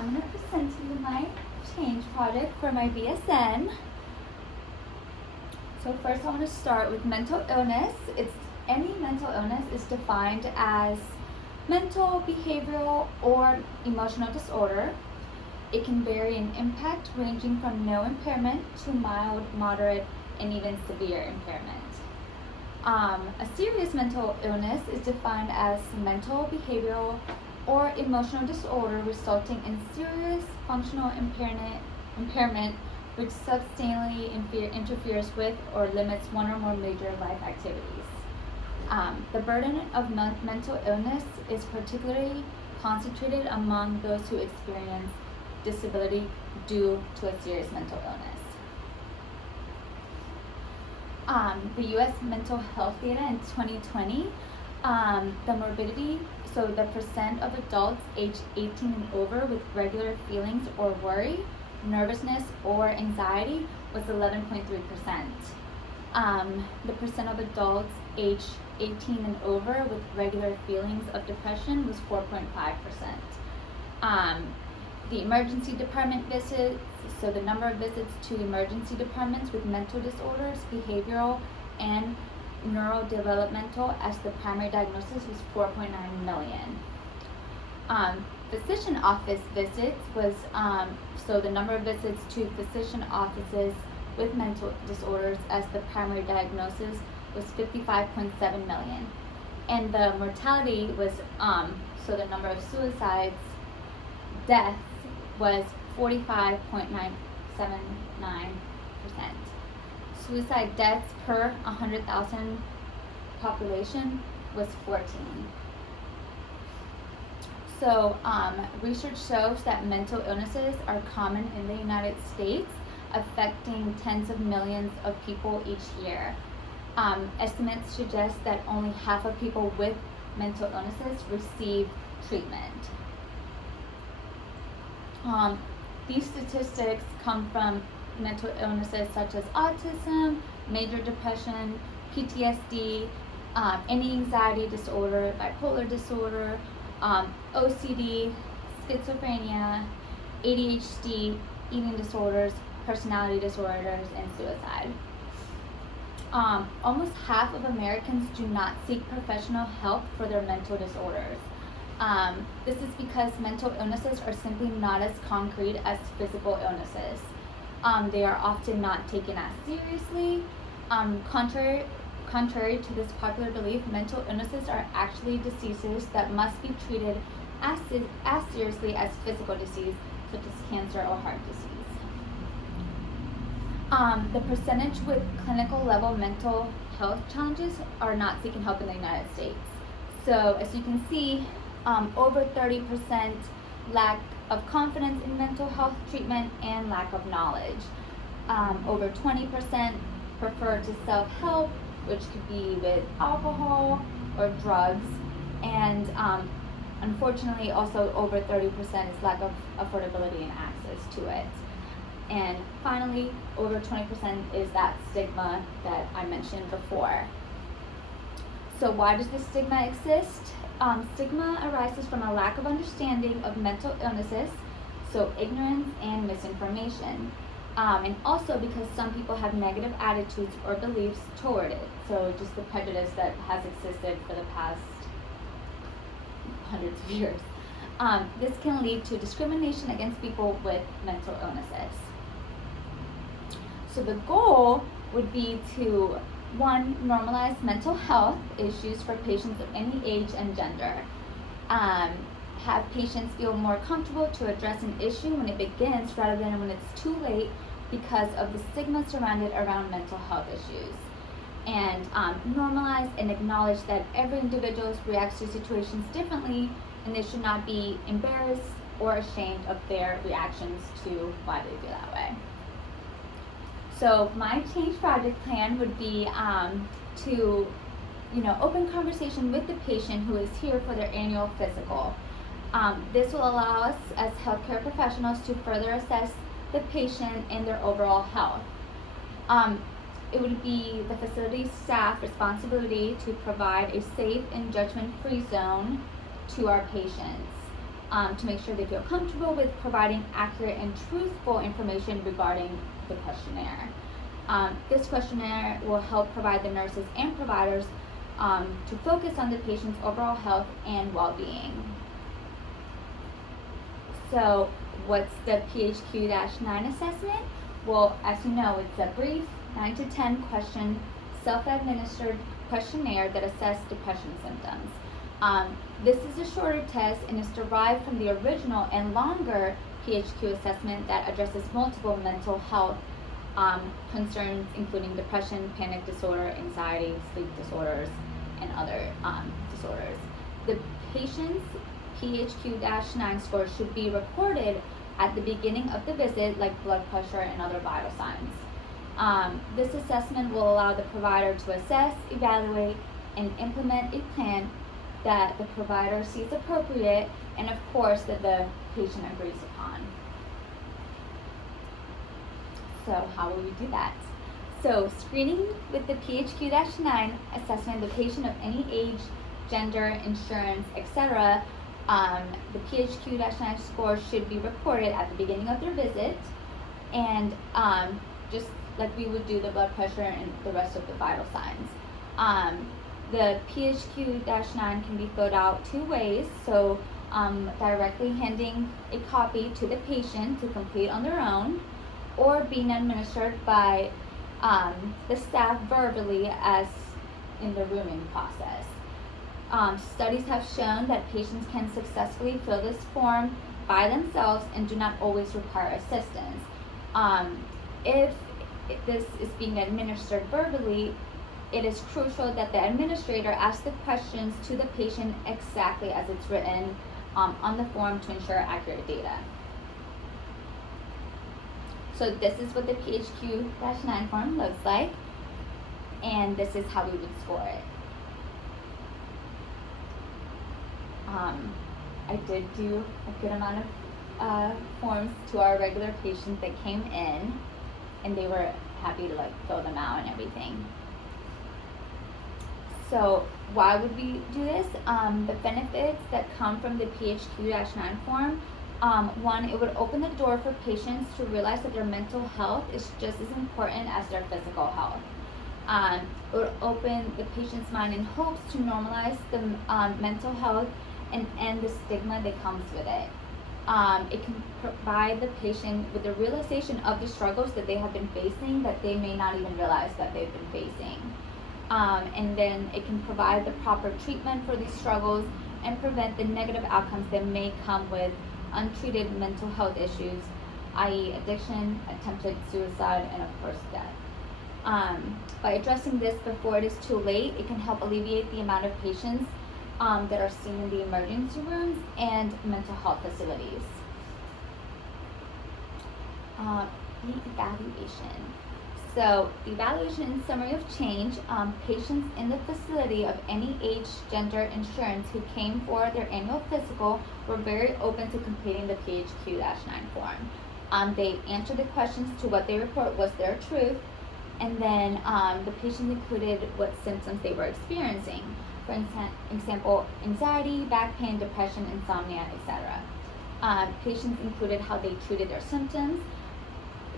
I'm going to present to you my change project for my BSN. So first I want to start with mental illness. Any mental illness is defined as mental, behavioral, or emotional disorder. It can vary in impact ranging from no impairment to mild, moderate, and even severe impairment. A serious mental illness is defined as mental, behavioral, or emotional disorder resulting in serious functional impairment which substantially interferes with or limits one or more major life activities. The burden of mental illness is particularly concentrated among those who experience disability due to a serious mental illness. The U.S. mental health data in 2020, the morbidity, so the percent of adults aged 18 and over with regular feelings or worry, nervousness, or anxiety was 11.3%. The percent of adults aged 18 and over with regular feelings of depression was 4.5%. The emergency department visits, so the number of visits to emergency departments with mental disorders, behavioral, and neurodevelopmental as the primary diagnosis was 4.9 million. Physician office visits was, so the number of visits to physician offices with mental disorders as the primary diagnosis was 55.7 million. And the mortality was, so the number of suicides, deaths, was 45.979%. Suicide deaths per 100,000 population was 14. So research shows that mental illnesses are common in the United States, affecting tens of millions of people each year. Estimates suggest that only half of people with mental illnesses receive treatment. These statistics come from mental illnesses such as autism, major depression, PTSD, any anxiety disorder, bipolar disorder, OCD, schizophrenia, ADHD, eating disorders, personality disorders, and suicide. Almost half of Americans do not seek professional help for their mental disorders. This is because mental illnesses are simply not as concrete as physical illnesses. They are often not taken as seriously. Contrary to this popular belief, mental illnesses are actually diseases that must be treated as seriously as physical disease, such as cancer or heart disease. The percentage with clinical level mental health challenges are not seeking help in the United States. So as you can see, over 30% lack of confidence in mental health treatment and lack of knowledge. Over 20% prefer to self-help, which could be with alcohol or drugs, and unfortunately also over 30% is lack of affordability and access to it. And finally, over 20% is that stigma that I mentioned before. So why does this stigma exist? Stigma arises from a lack of understanding of mental illnesses, so ignorance and misinformation. And also because some people have negative attitudes or beliefs toward it, so just the prejudice that has existed for the past hundreds of years. This can lead to discrimination against people with mental illnesses. So the goal would be to, one, normalize mental health issues for patients of any age and gender. Have patients feel more comfortable to address an issue when it begins rather than when it's too late because of the stigma surrounded around mental health issues. And normalize and acknowledge that every individual reacts to situations differently and they should not be embarrassed or ashamed of their reactions to why they feel that way. So my change project plan would be to, open conversation with the patient who is here for their annual physical. This will allow us as healthcare professionals to further assess the patient and their overall health. It would be the facility staff responsibility to provide a safe and judgment-free zone to our patients. to make sure they feel comfortable with providing accurate and truthful information regarding the questionnaire. This questionnaire will help provide the nurses and providers to focus on the patient's overall health and well-being. So what's the PHQ-9 assessment? Well, as you know, it's a brief 9 to 10 question self-administered questionnaire that assesses depression symptoms. This is a shorter test and is derived from the original and longer PHQ assessment that addresses multiple mental health concerns, including depression, panic disorder, anxiety, sleep disorders, and other disorders. The patient's PHQ-9 score should be recorded at the beginning of the visit, like blood pressure and other vital signs. This assessment will allow the provider to assess, evaluate, and implement a plan that the provider sees appropriate and, of course, that the patient agrees upon. So how will we do that? So screening with the PHQ-9 assessment, the patient of any age, gender, insurance, etc., the PHQ-9 score should be recorded at the beginning of their visit, and just like we would do the blood pressure and the rest of the vital signs. The PHQ-9 can be filled out two ways, so directly handing a copy to the patient to complete on their own, or being administered by the staff verbally as in the rooming process. Studies have shown that patients can successfully fill this form by themselves and do not always require assistance. If this is being administered verbally, it is crucial that the administrator asks the questions to the patient exactly as it's written on the form to ensure accurate data. So this is what the PHQ-9 form looks like, and this is how we would score it. I did do a good amount of forms to our regular patients that came in, and they were happy to fill them out and everything. So why would we do this? The benefits that come from the PHQ-9 form, one, it would open the door for patients to realize that their mental health is just as important as their physical health. It would open the patient's mind in hopes to normalize the mental health and end the stigma that comes with it. It can provide the patient with the realization of the struggles that they have been facing that they may not even realize that they've been facing. And then it can provide the proper treatment for these struggles and prevent the negative outcomes that may come with untreated mental health issues, i.e. addiction, attempted suicide, and of course death. By addressing this before it is too late, it can help alleviate the amount of patients that are seen in the emergency rooms and mental health facilities. The evaluation. So the evaluation and summary of change, patients in the facility of any age, gender, insurance who came for their annual physical were very open to completing the PHQ-9 form. They answered the questions to what they report was their truth, and then the patients included what symptoms they were experiencing. For example, anxiety, back pain, depression, insomnia, etc. Patients included how they treated their symptoms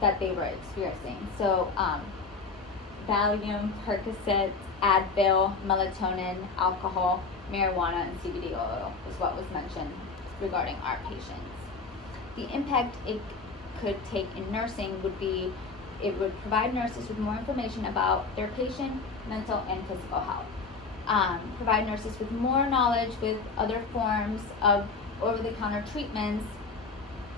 that they were experiencing. So Valium, Percocet, Advil, melatonin, alcohol, marijuana, and CBD oil is what was mentioned regarding our patients. The impact it could take in nursing would be, it would provide nurses with more information about their patient, mental, and physical health. Provide nurses with more knowledge with other forms of over-the-counter treatments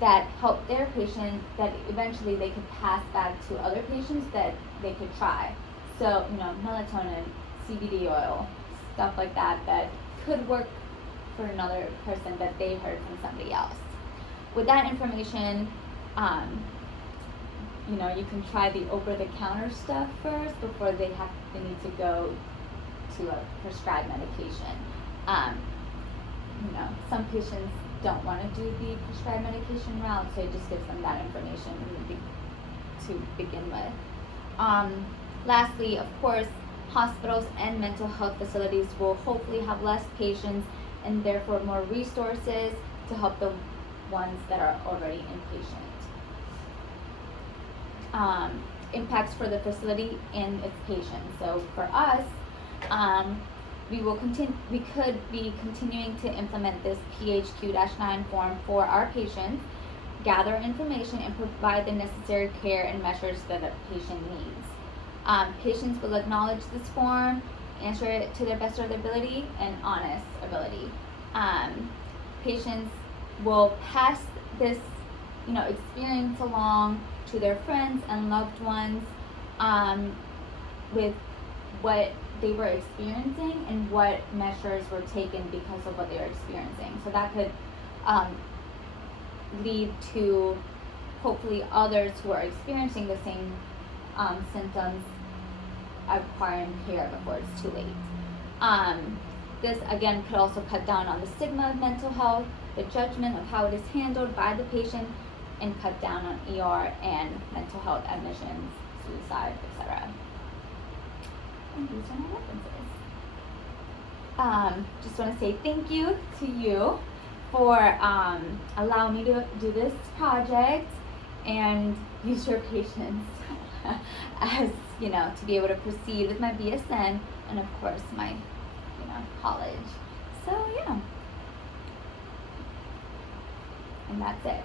that help their patient, that eventually they could pass back to other patients that they could try. So, melatonin, CBD oil, stuff like that could work for another person that they heard from somebody else. With that information, you can try the over-the-counter stuff first before they need to go to a prescribed medication. Some patients don't want to do the prescribed medication route, so it just gives them that information to begin with. Lastly, of course, hospitals and mental health facilities will hopefully have less patients and therefore more resources to help the ones that are already inpatient. Impacts for the facility and its patients. So for us, we could be continuing to implement this PHQ-9 form for our patients, gather information, and provide the necessary care and measures that a patient needs. Patients will acknowledge this form, answer it to their best of their ability and honest ability. Patients will pass this, experience along to their friends and loved ones with what they were experiencing and what measures were taken because of what they were experiencing. So that could lead to hopefully others who are experiencing the same symptoms acquiring care before it's too late. This again could also cut down on the stigma of mental health, the judgment of how it is handled by the patient, and cut down on ER and mental health admissions, suicide, etc. And these are my references. Just want to say thank you to you for allowing me to do this project and use your patience as to be able to proceed with my BSN and of course my college. So yeah, and that's it.